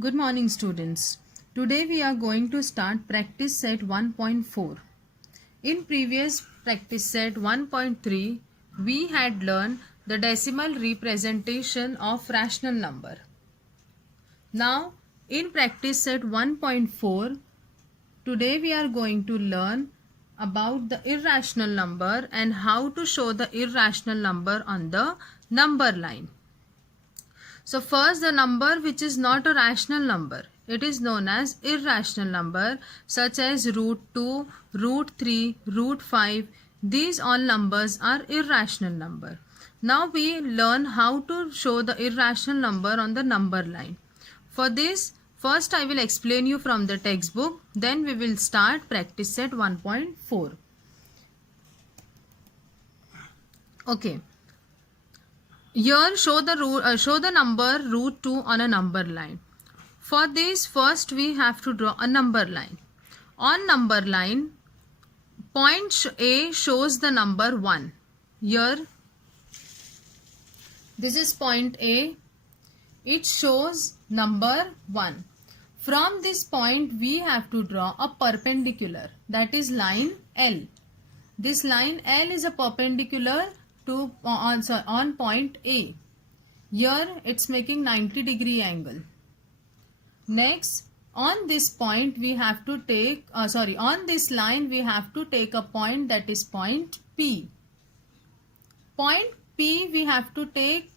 Good morning, students. Today we are going to start practice set 1.4. In previous practice set 1.3, we had learned the decimal representation of rational number. Now, in practice set 1.4, today we are going to learn about the irrational number and how to show the irrational number on the number line. So first, the number which is not a rational number, it is known as irrational number, such as root 2, root 3, root 5. These all numbers are irrational number. Now we learn how to show the irrational number on the number line. For this, first I will explain you from the textbook, then we will start practice set 1.4. Okay. Here show the number root 2 on a number line. For this, first we have to draw a number line. On number line, point A shows the number 1. Here, this is point A. It shows number 1. From this point, we have to draw a perpendicular, that is line L. This line L is a perpendicular to on point A. Here it's making 90-degree angle. Next, on this point we have to take on this line we have to take a point, that is point P. Point P, we have to take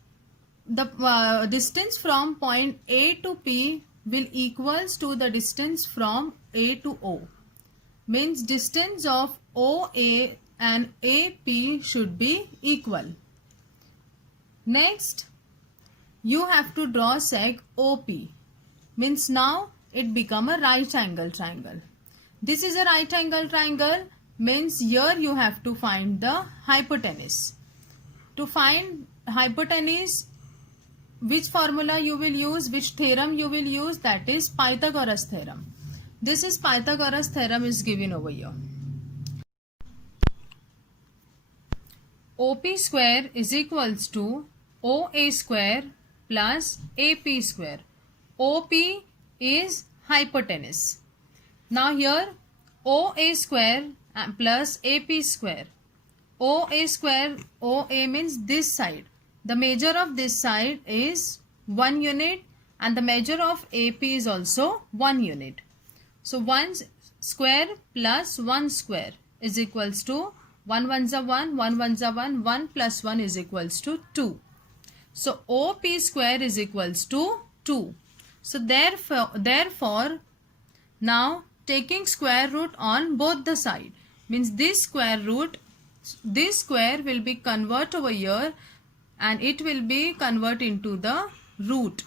the distance from point A to P will equals to the distance from A to O. Means distance of OA and AP should be equal. Next, you have to draw seg OP. Means now it become a right angle triangle. This is a right angle triangle, means here you have to find the hypotenuse. To find hypotenuse, which formula you will use, which theorem you will use, that is Pythagoras theorem. This is Pythagoras theorem is given over here. OP square is equals to OA square plus AP square. OP is hypotenuse. Now here OA square plus AP square. OA square, OA means this side. The measure of this side is 1 unit and the measure of AP is also 1 unit. So 1 square plus 1 square is equals to 1 ones are 1, 1 ones are 1, 1 plus 1 is equals to 2. So OP square is equals to 2. So therefore now taking square root on both the side, means this square root, this square will be convert over here and it will be convert into the root.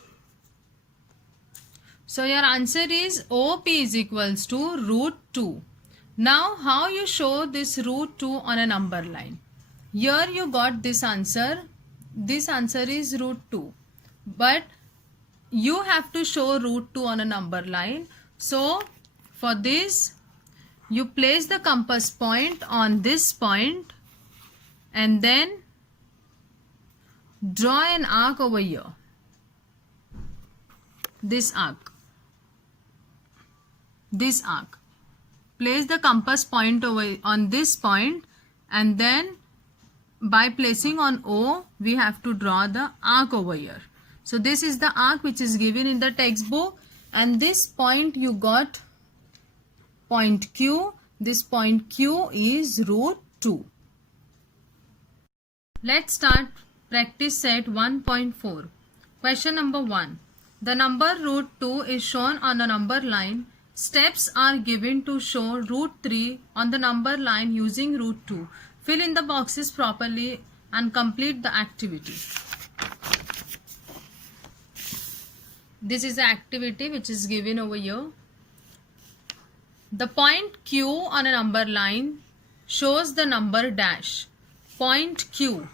So your answer is OP is equals to root 2. Now how you show this root 2 on a number line? Here you got this answer. This answer is root 2. But you have to show root 2 on a number line. So for this, you place the compass point on this point and then draw an arc over here. This arc. This arc. Place the compass point over on this point and then by placing on O, we have to draw the arc over here. So this is the arc which is given in the textbook, and this point you got point Q. This point Q is root 2. Let's start practice set 1.4. Question number 1. The number root 2 is shown on a number line. Steps are given to show root 3 on the number line using root 2. Fill in the boxes properly and complete the activity. This is the activity which is given over here. The point Q on a number line shows the number dash. Point Q.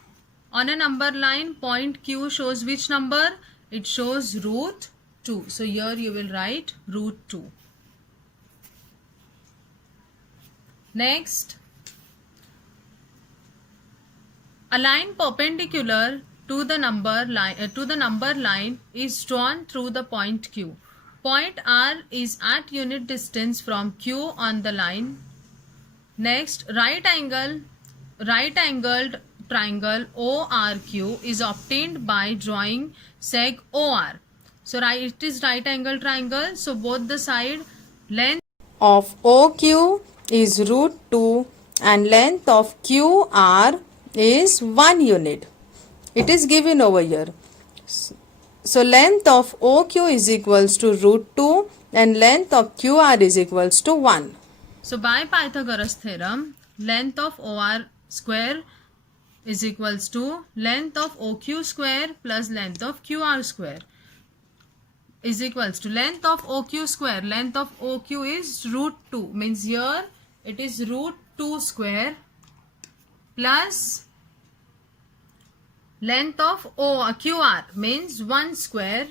On a number line, point Q shows which number? It shows root 2. So here you will write root 2. Next, a line perpendicular to the number line is drawn through the point Q. Point R is at unit distance from Q on the line. Next, right angled triangle ORQ is obtained by drawing seg OR. So it is right angle triangle. So both the side length of OQ is root 2 and length of QR is 1 unit. It is given over here. So length of OQ is equals to root 2 and length of QR is equals to 1. So by Pythagoras theorem, length of OR square is equals to length of OQ square plus length of QR square is equals to length of OQ square. Length of OQ is root 2, means here it is root 2 square plus length of QR means 1 square,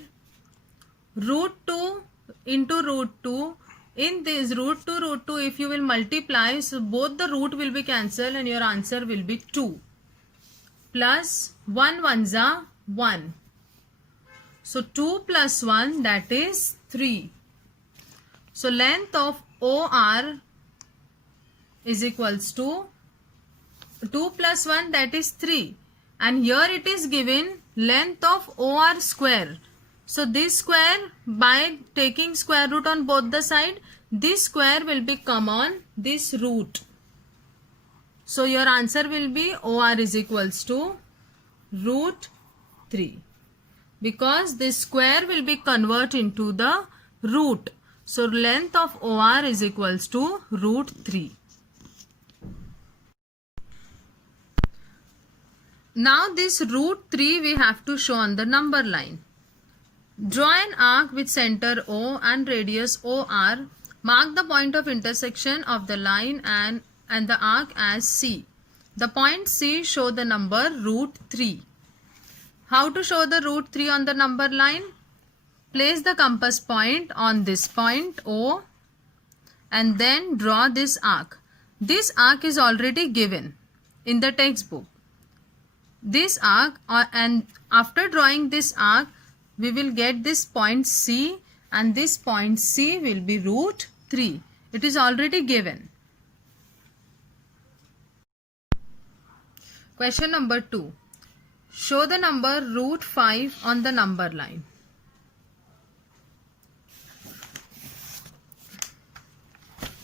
root 2 into root 2. In this root 2, if you will multiply, so both the root will be cancelled and your answer will be 2 plus 1 ones are 1. So 2 plus 1, that is 3. So length of OR is equals to 2 plus 1, that is 3. And here it is given length of OR square. So this square, by taking square root on both the side, this square will become on this root. So your answer will be OR is equals to root 3. Because this square will be converted into the root. So length of OR is equals to root 3. Now this root 3 we have to show on the number line. Draw an arc with center O and radius OR. Mark the point of intersection of the line and the arc as C. The point C show the number root 3. How to show the root 3 on the number line? Place the compass point on this point O and then draw this arc. This arc is already given in the textbook. This arc, and after drawing this arc, we will get this point C, and this point C will be root 3. It is already given. Question number 2. Show the number root 5 on the number line.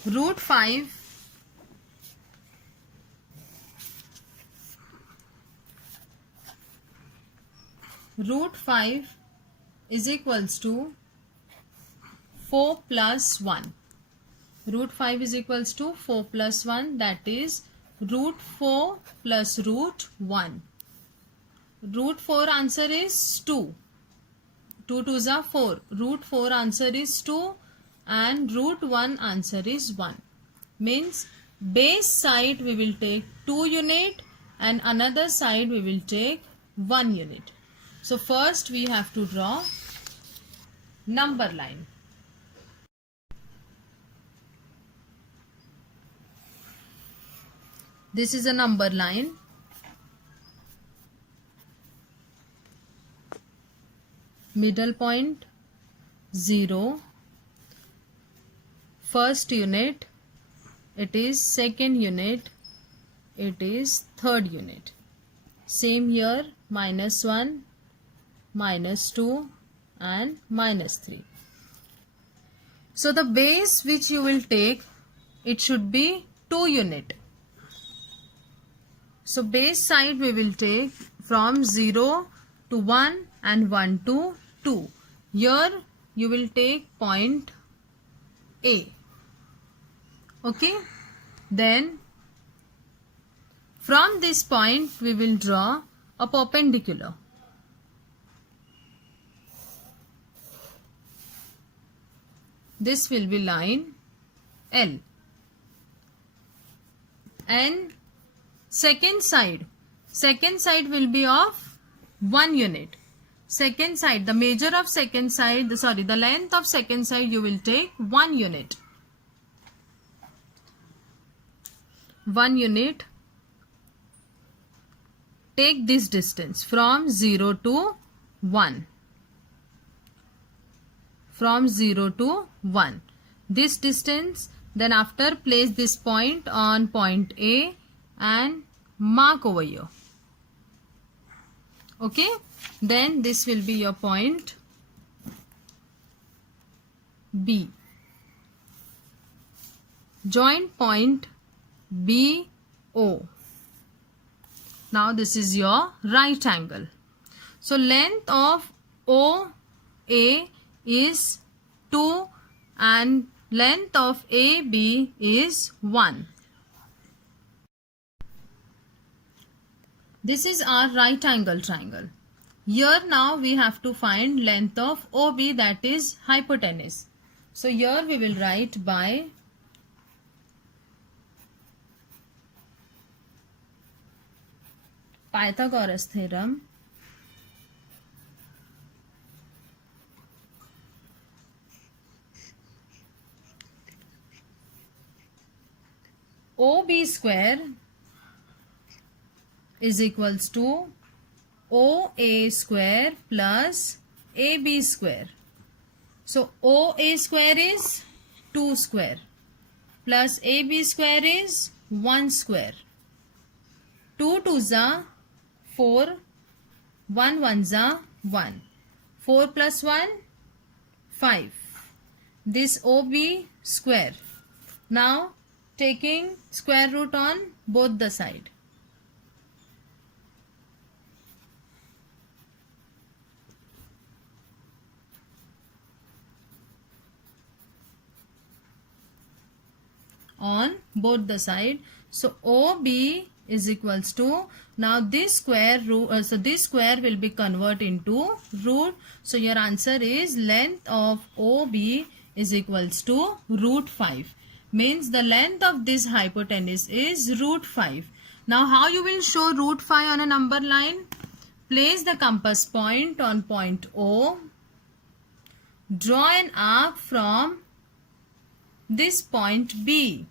Root 5 is equals to 4 plus 1. Root 5 is equals to 4 plus 1, that is root 4 plus root 1. Root 4 answer is 2. 2 2s are 4. Root 4 answer is 2 and root 1 answer is 1. Means base side we will take 2 unit and another side we will take 1 unit. So first we have to draw number line. This is a number line. Middle point 0. First unit, it is second unit, it is third unit. Same here, -1, -2 and -3. So the base which you will take, it should be 2 unit. So base side we will take from 0 to 1 and 1 to 2. Here you will take point A. Okay. Then from this point we will draw a perpendicular. This will be line L. And second side will be of 1 unit. Second side, the measure of second side, the length of second side you will take 1 unit. 1 unit. Take this distance from 0 to 1. from 0 to 1. This distance, then after place this point on point A and mark over here. Okay, then this will be your point B. Join point BO. Now this is your right angle. So length of OA is 2 and length of AB is 1. This is our right angle triangle. Here now we have to find length of OB, that is hypotenuse. So here we will write by Pythagoras theorem. OB square is equals to OA square plus AB square. So OA square is 2 square plus AB square is 1 square. 2 2s are 4, 1 1s are 1. 4 plus 1, 5. This OB square. Now taking square root on both the side. On both the side. So OB is equals to, now this square root, so this square will be converted into root. So your answer is length of OB is equals to root 5. Means the length of this hypotenuse is root 5. Now how you will show root 5 on a number line? Place the compass point on point O. Draw an arc from this point B.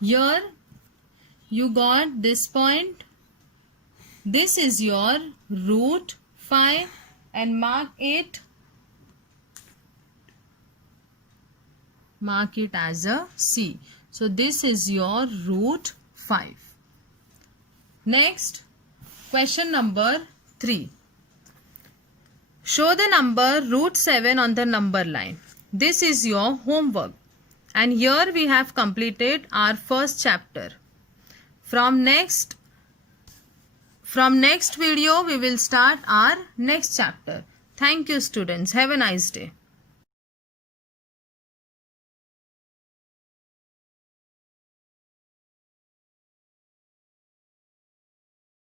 Here you got this point. This is your root 5 and mark it as a C. So this is your root 5. Next, question number 3. Show the number root 7 on the number line. This is your homework. And here we have completed our first chapter. From next video we will start our next chapter. Thank you students. Have a nice day.